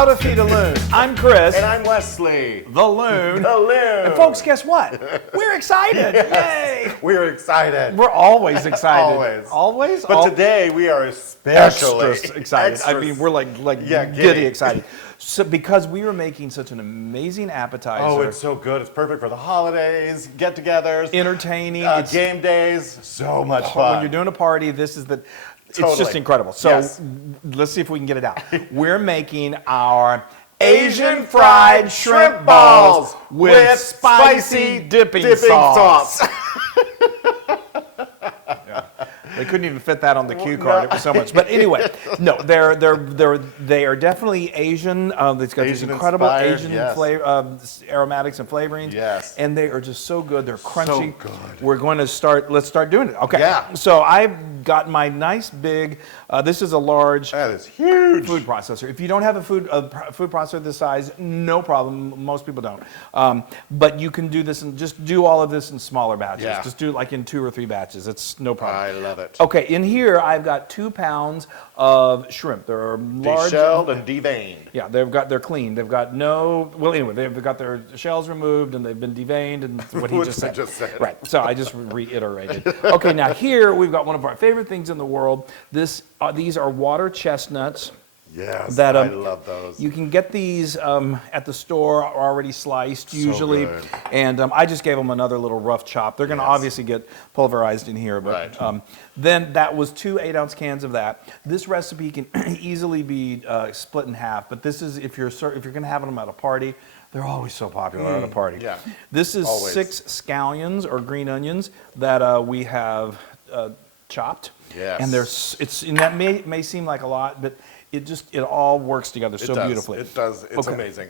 How to Feed a Loon. I'm Chris. And I'm Wesley. The Loon. The Loon. And folks, guess what? We're excited. Yes. Yay. We're excited. We're always excited. Always. Always? But today we are especially extra excited. Extras. I mean, we're like giddy excited. So because we were making such an amazing appetizer. Oh, it's so good. It's perfect for the holidays, get-togethers, entertaining, game days. So much fun. When you're doing a party, this is the. Totally. It's just incredible. So yes. Let's see if we can get it out. We're making our Asian fried shrimp balls with spicy dipping sauce. They couldn't even fit that on the cue card. It was so much. But anyway, no, they are definitely Asian. It's got these incredible Asian flavor, aromatics and flavorings. Yes. And they are just so good. They're crunchy. So good. We're going to start. Let's start doing it. Okay. Yeah. So I've got my nice big. This is a large. That is huge. Food processor. If you don't have a food processor this size, no problem. Most people don't. But you can do this and just do all of this in smaller batches. Yeah. Just do it like in 2 or 3 batches. It's no problem. I love it. Okay, in here I've got 2 pounds of shrimp. They're large. Deshelled and deveined. Yeah, they're clean. They've got they've got their shells removed and they've been deveined and what he just said. Right. So I just reiterated. Okay, now here we've got one of our favorite things in the world. These are water chestnuts. Yes, I love those. You can get these at the store already sliced usually, good. and I just gave them another little rough chop. They're going to obviously get pulverized in here, but right. Then that was 2 8-ounce cans of that. This recipe can easily be split in half, but this is if you're going to have them at a party. They're always so popular at a party. Yeah. This is always. 6 scallions or green onions that we have chopped. Yes. And that may seem like a lot, but it all works together so beautifully. It does. It's amazing.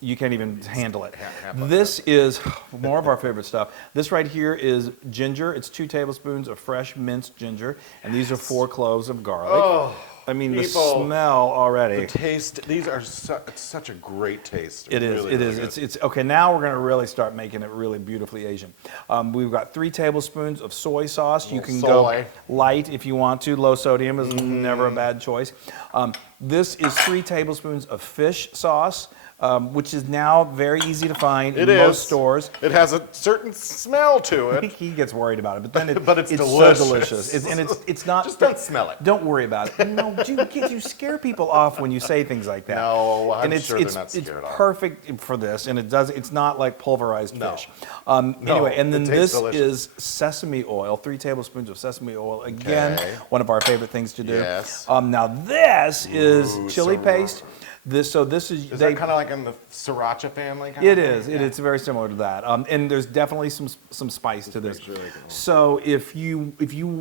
You can't even handle it. This is more of our favorite stuff. This right here is ginger. It's 2 tablespoons of fresh minced ginger, and these are 4 cloves of garlic. Oh, I mean, the smell already. The taste. These are it's such a great taste. It is. It is. It's okay. Now we're going to really start making it really beautifully Asian. We've got 3 tablespoons of soy sauce. You can go light if you want to. Low sodium is never a bad choice. This is 3 tablespoons of fish sauce, which is now very easy to find in most stores. It has a certain smell to it. He gets worried about it, but then it's delicious. So delicious. It's not. Just don't smell it. Don't worry about it. No, you scare people off when you say things like that. No, I'm sure they're not scared It's perfect for this, and it's not like pulverized fish. No, anyway, and then this delicious. is sesame oil, 3 tablespoons of sesame oil. Again, one of our favorite things to do. Yes. Now this is chili paste. This is that kind of like in the sriracha family? It is. It's very similar to that. And there's definitely some spice to this. Really cool. So if you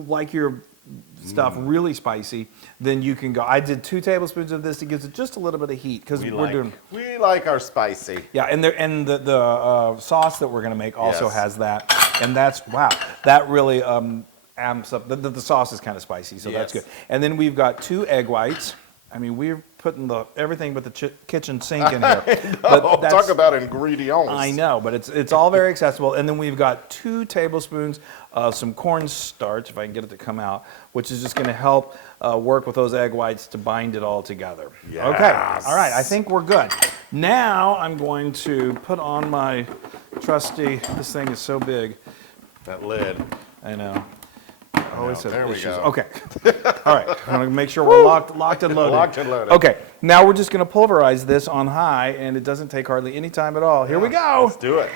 like your stuff really spicy, then you can go. I did 2 tablespoons of this. It gives it just a little bit of heat because we like our spicy. Yeah, and the sauce that we're going to make also has that, and that really amps up. The sauce is kind of spicy, so that's good. And then we've got 2 egg whites. I mean, we're putting everything but the kitchen sink in here. But talk about ingredients. I know, but it's all very accessible. And then we've got 2 tablespoons of some cornstarch, if I can get it to come out, which is just going to help work with those egg whites to bind it all together. Yes. Okay, all right, I think we're good. Now I'm going to put on my trusty, this thing is so big. That lid. I know. There we go. Okay. All right. I'm going to make sure we're locked and loaded. Locked and loaded. Okay. Now we're just going to pulverize this on high, and it doesn't take hardly any time at all. Here we go. Let's do it.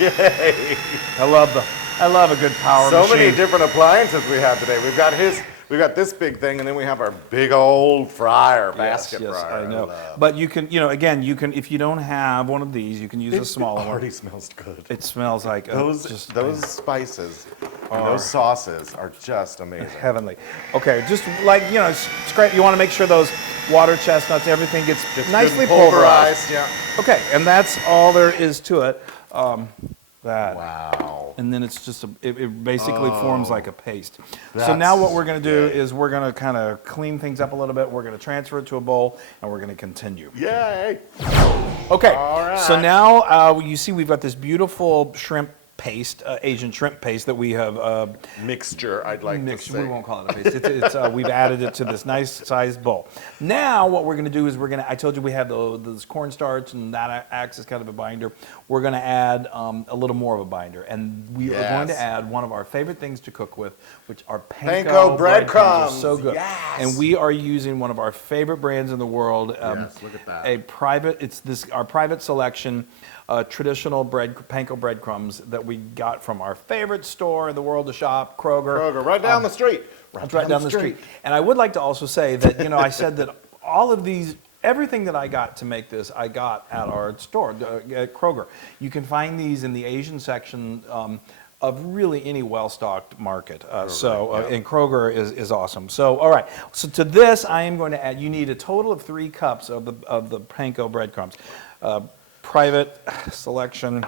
Yay! I love a good power machine. So many different appliances we have today. We've got this big thing, and then we have our big old fryer, basket fryer. I know. But you can, if you don't have one of these, you can use a smaller one. It already smells good. It smells like those spices and those sauces are just amazing. Heavenly. Okay, just like, it's great. You want to make sure those water chestnuts, everything gets nicely pulverized. Yeah. Okay, and that's all there is to it. Wow. And then it's just, it basically forms like a paste. So now what we're going to do is we're going to kind of clean things up a little bit. We're going to transfer it to a bowl, and we're going to continue. Yay. Okay. All right. So now you see we've got this beautiful shrimp paste, Asian shrimp paste that we have Mixture, I'd like to say. We won't call it a paste. We've added it to this nice sized bowl. Now what we're going to do is I told you we have this cornstarch and that acts as kind of a binder. We're going to add a little more of a binder, and we are going to add one of our favorite things to cook with, which are Panko breadcrumbs. They're so good. Yes. And we are using one of our favorite brands in the world. Yes, look at that. Our private selection. Traditional Panko breadcrumbs that we got from our favorite store in the world to shop, Kroger. Kroger, right down the street. Right down the street. And I would like to also say that, I said that all of these, everything that I got to make this, I got at our store, at Kroger. You can find these in the Asian section of really any well-stocked market. And Kroger is awesome. So, all right. So to this, I am going to add, you need a total of 3 cups of the Panko breadcrumbs. Private selection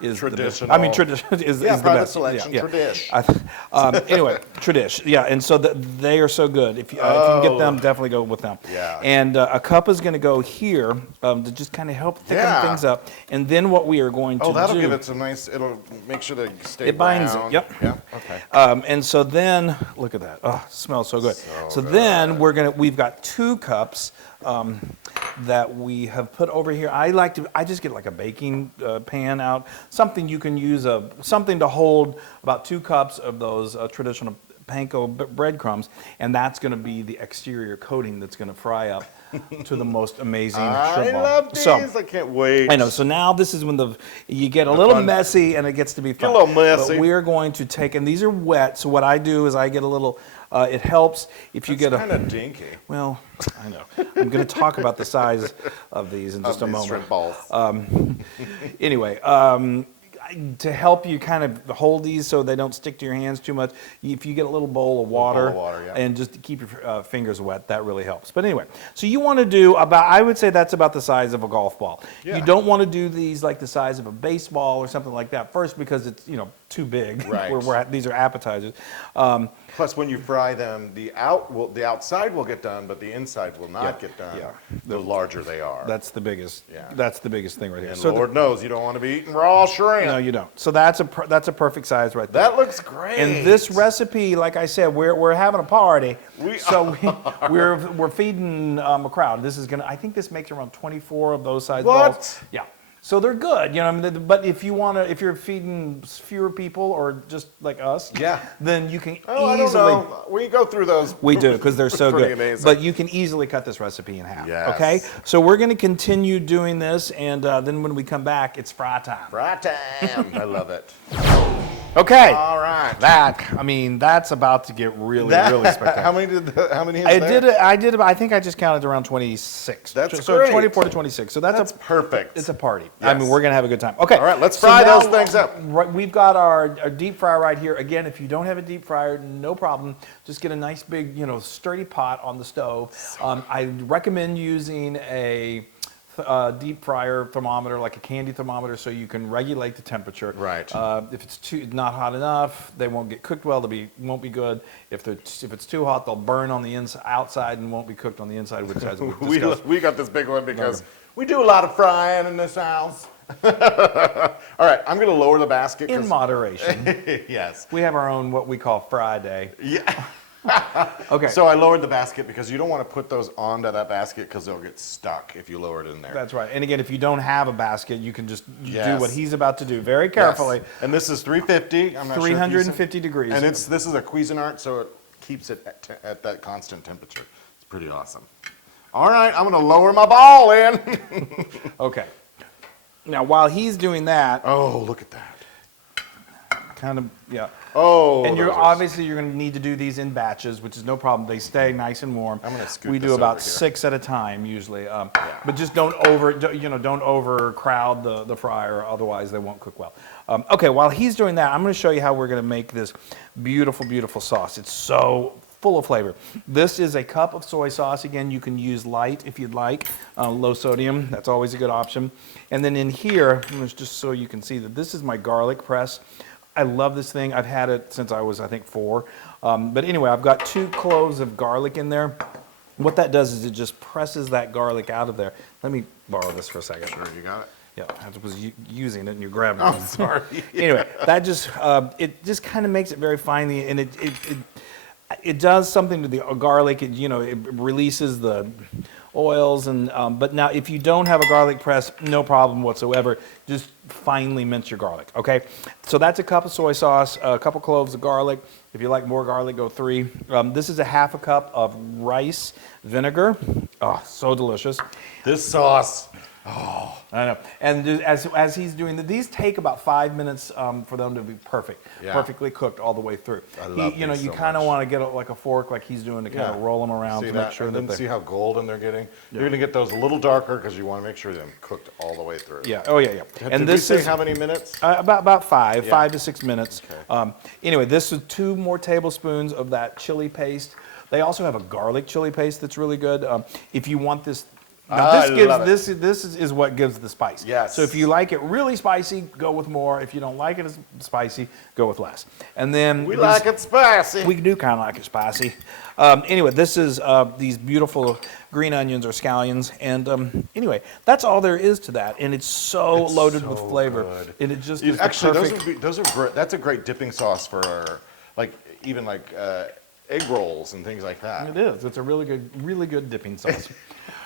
is traditional. Tradition is the private best. Selection, tradish. Anyway, tradish. Yeah, and so they are so good. If you can get them, definitely go with them. Yeah. And a cup is going to go here to just kind of help thicken things up. And then what we are going to do. Oh, that'll give it some nice. It'll make sure to stay. It binds brown. it. Yep. Yeah. Okay. And so then, look at that. Oh, it smells so good. So then we've got 2 cups. That we have put over here. I just get like a baking pan out, something you can use, something to hold about 2 cups of those traditional Panko breadcrumbs, and that's going to be the exterior coating that's going to fry up to the most amazing shrimp ball. I love these. I can't wait. I know. So now this is when you get a little messy and it gets to be fun. Get a little messy. But we are going to take, and these are wet. So what I do is I get a little. It helps if you get a. Kind of dinky. Well, I know. I'm going to talk about the size of these in just a moment. Shrimp balls. Anyway, to help you kind of hold these so they don't stick to your hands too much, if you get a little bowl of water, and just to keep your fingers wet, that really helps. But anyway, so you want to do I would say that's about the size of a golf ball. Yeah. You don't want to do these like the size of a baseball or something like that first because it's too big. Right. These are appetizers. Plus, when you fry them, the outside will get done, but the inside will not get done. Yeah. The larger they are. That's the biggest. Yeah. That's the biggest thing right here. And so Lord knows you don't want to be eating raw shrimp. No, you don't. So that's a perfect size right there. That looks great. And this recipe, like I said, we're having a party. We're feeding a crowd. This is I think this makes around 24 of those size balls. Yeah. So they're good, but if you're feeding fewer people or just like us, then you can easily. I don't know. We go through those. We do because they're so good. Amazing. But you can easily cut this recipe in half. Yes. Okay, so we're going to continue doing this, and then when we come back, it's fry time. Fry time. I love it. Okay. All right. That's about to get really spectacular. How many is there? I think I just counted around 26. That's so great. 24 to 26. So that's perfect. It's a party. Yes. We're gonna have a good time. Okay. All right. Let's fry those things up. We've got our deep fryer right here. Again, if you don't have a deep fryer, no problem. Just get a nice big, sturdy pot on the stove. I recommend using a deep fryer thermometer, like a candy thermometer, so you can regulate the temperature. Right. If it's not hot enough, they won't get cooked well. Won't be good. If it's too hot, they'll burn on the outside and won't be cooked on the inside. Which we got this big one because we do a lot of frying in this house. All right, I'm going to lower the basket. In moderation. Yes. We have our own what we call fry day. Yeah. Okay. So I lowered the basket because you don't want to put those onto that basket because they'll get stuck if you lower it in there. That's right. And again, if you don't have a basket, you can just do what he's about to do very carefully. Yes. And this is 350. I'm not 350 degrees. And this is a Cuisinart, so it keeps it at that constant temperature. It's pretty awesome. All right, I'm going to lower my ball in. Okay. Now, while he's doing that. Oh, look at that. Kind of, yeah. Oh. And you're going to need to do these in batches, which is no problem. They stay nice and warm. I'm going to scoot We do about 6 at a time usually, but just don't overcrowd the fryer, otherwise they won't cook well. Okay, while he's doing that, I'm going to show you how we're going to make this beautiful, beautiful sauce. It's so full of flavor. This is a cup of soy sauce. Again, you can use light if you'd like, low sodium. That's always a good option. And then in here, just so you can see that this is my garlic press. I love this thing. I've had it since I was, I think, 4. But anyway, I've got 2 cloves of garlic in there. What that does is it just presses that garlic out of there. Let me borrow this for a second. Sure, you got it. Yeah, I was using it and you grabbed it. I'm sorry. Anyway, that just it just kind of makes it very finely, and it does something to the garlic. It, it releases the oils, and but now if you don't have a garlic press, no problem whatsoever. Just finely mince your garlic. Okay, so that's a cup of soy sauce, a couple cloves of garlic. If you like more garlic, go 3. This is a half a cup of rice vinegar. Oh, so delicious. This sauce. Oh, I know. And as he's doing these take about 5 minutes for them to be perfectly cooked all the way through. I love you these so kind of much. want to get like a fork, like he's doing, to kind of roll them around See to that? make sure and that then they see how golden they're getting. You're going to get those a little darker because you want to make sure they're cooked all the way through. Yeah. Oh yeah, yeah. And this is how many minutes? About 5 Yeah. to 6 minutes. Okay. Anyway, this is 2 more tablespoons of that chili paste. They also have a garlic chili paste that's really good. If you want this. Now this is what gives the spice. Yes. So if you like it really spicy, go with more. If you don't like it as spicy, go with less. And then We like it spicy. we do kind of like it spicy. Anyway, this is these beautiful green onions or scallions, and anyway, that's all there is to that, and it's so loaded so with flavor. good. And it just is the Actually, perfect. those are great. That's a great dipping sauce for even egg rolls and things like that. It is. It's a really good dipping sauce.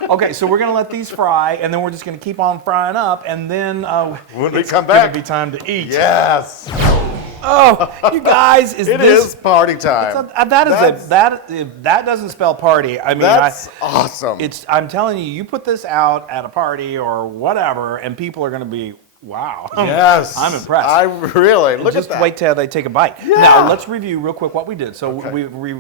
Okay, so we're gonna let these fry, and then we're just gonna keep on frying up, and then When we it's come gonna back, be time to eat. yes, Oh, you guys, it is party time. That doesn't spell party. I mean, That's awesome. I'm telling you, you put this out at a party or whatever, and people are gonna be, wow. Yes, I'm impressed. I really look Just at that. wait till they take a bite. Yeah. Now let's review real quick what we did. So Okay. we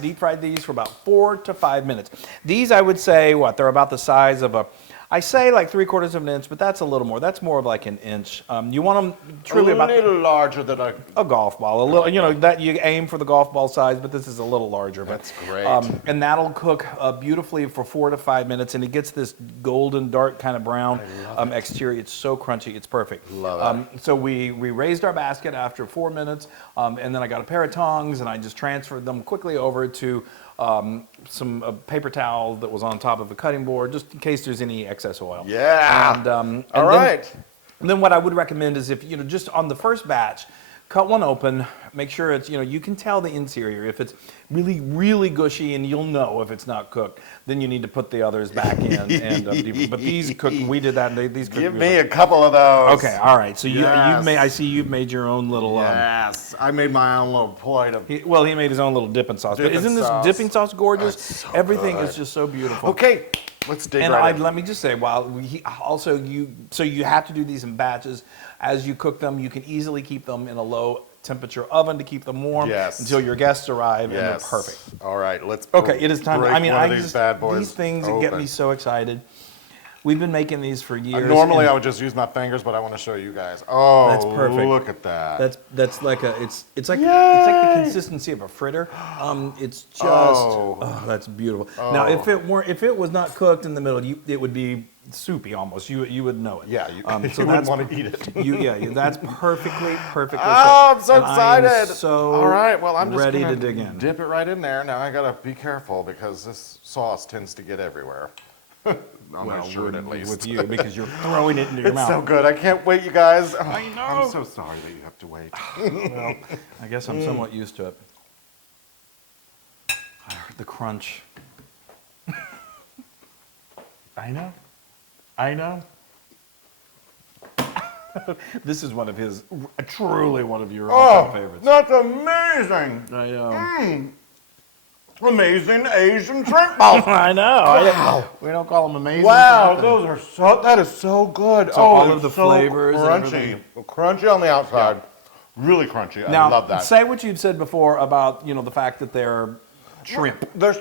deep fried these for about 4 to 5 minutes. These, I would say, they're about the size of I say like 3/4 of an inch, but that's a little more. That's more of like an inch. You want them truly a about little larger than a golf ball. A little, that you aim for the golf ball size, but this is a little larger. That's great. And that'll cook beautifully for 4 to 5 minutes, and it gets this golden, dark kind of brown exterior. It's so crunchy. It's perfect. Love it. So we raised our basket after 4 minutes, and then I got a pair of tongs, and I just transferred them quickly over to some paper towel that was on top of the cutting board, just in case there's any excess oil. Yeah. And All right. then what I would recommend is if, just on the first batch, cut one open, make sure it's, you can tell the interior. If it's really, really gushy, and you'll know if it's not cooked, then you need to put the others back in. And but these cooked, we did that, and these cooked. Give really me a couple of those. Okay, all right. So Yes. I see you've made your own little. Yes, I made my own little plate of. He made his own little dipping sauce. But Dipping isn't this sauce. dipping sauce gorgeous? That's so Everything good. is just so beautiful. Okay, let's dig And right in. let me just say, so you have to do these in batches. As you cook them, you can easily keep them in a low temperature oven to keep them warm Yes. until your guests arrive, and they're Yes. perfect. All right, let's. Okay, it is time. break one of these bad boys these things that get open. me so excited. We've been making these for years. Normally, and I would just use my fingers, but I want to show you guys. Oh, That's perfect. Look at that. That's like it's like Yay! the consistency of a fritter. It's just Oh. that's beautiful. Now, if it was not cooked in the middle, it would be soupy almost. You would know it. Yeah, you, So you that's wouldn't want to eat it. that's perfectly Oh, cooked. I'm so And I am excited. so All right, well, I'm just ready gonna to dig in. Dip it right in there. Now, I got to be careful because this sauce tends to get everywhere. On my shirt, at least. With you, because you're throwing it into your It's mouth. so good. I can't wait, you guys. Oh, I know. I'm so sorry that you have to wait. Well, I guess I'm somewhat used to it. The crunch. I know. This is truly one of your all-time favorites. That's amazing. Amazing Asian shrimp balls. I know. Wow. We don't call them amazing. Wow, for nothing. that is so good. So all it's of the so flavors and crunchy. everything. Crunchy on the outside. Really crunchy. Now, I love that. say what you'd said before about the fact that they're shrimp. This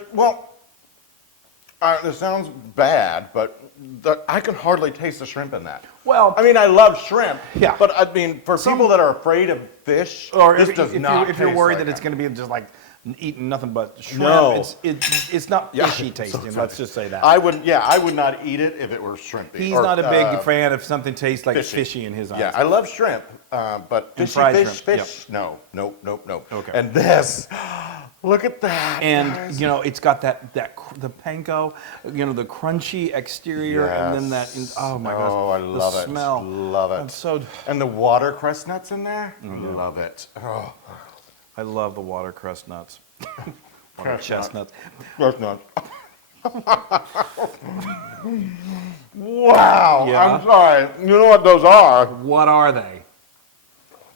sounds bad, but I can hardly taste the shrimp in that. Well, I mean, I love shrimp. Yeah. But I mean, for people that are afraid of fish, or this if does not you're taste worried like that it's going to be just like eaten nothing but shrimp. No. It's not fishy tasting. Let's just say that. I would not eat it if it were shrimpy. He's not a big fan if something tastes like fishy. fishy in his eyes. Yeah, I love shrimp, but And fishy fried fish, shrimp, no. Okay. And this, look at that. And guys. you know, it's got the panko, you know, the crunchy exterior, and then that. Oh my gosh! Oh, I love the it. smell. Love it. I'm so. And the watercress nuts in there. Love it. Oh, I love the watercress nuts. Or chestnuts. chestnuts. Wow. Yeah. I'm sorry. You know what those are? What are they?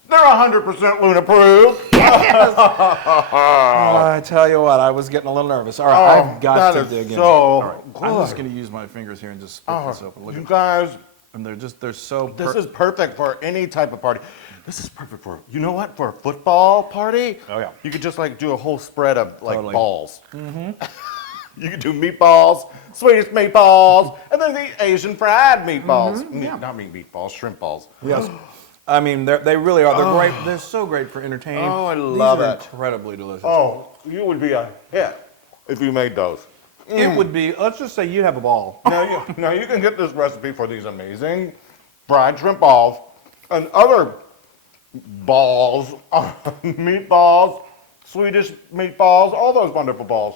They're 100% Loon approved. I tell you what, I was getting a little nervous. All right, I've got to dig in. So All right, I'm good. just going to use my fingers here and just split this open. Look You at guys, and they're so. this is perfect for any type of party. This is perfect for, you know what, for a football party? Oh, yeah. You could just like do a whole spread of like Totally. balls. You could do meatballs, Swedish meatballs, and then the Asian fried meatballs. Not meatballs, shrimp balls. Yes. I mean, they really are. They're great. They're so great for entertaining. Oh, I love These are it. incredibly delicious. Oh, you would be a hit if you made those. It would be. Let's just say you'd have a ball. Now you can get this recipe for these amazing fried shrimp balls and other balls, meatballs, Swedish meatballs, all those wonderful balls.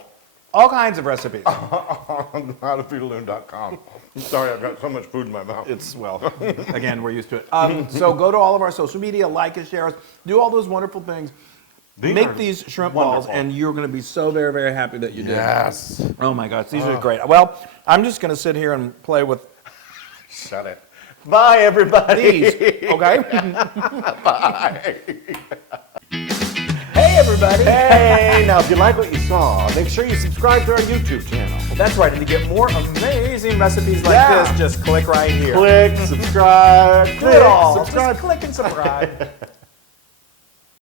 All kinds of recipes. On howtofeedaloon.com. I'm sorry, I've got so much food in my mouth. It's, well, again, we're used to it. So go to all of our social media, like us, share us, do all those wonderful things. Make these shrimp balls, and you're going to be so very, very happy that you did. Yes. Oh my gosh, these are great. Well, I'm just going to sit here and play with Shut it. Bye, everybody. these, okay? Bye. Hey, everybody. Hey, now if you like what you saw, make sure you subscribe to our YouTube channel. That's right, and to get more amazing recipes like Yeah. this, just click right here. Click, subscribe, Do it all. subscribe. Just click and subscribe.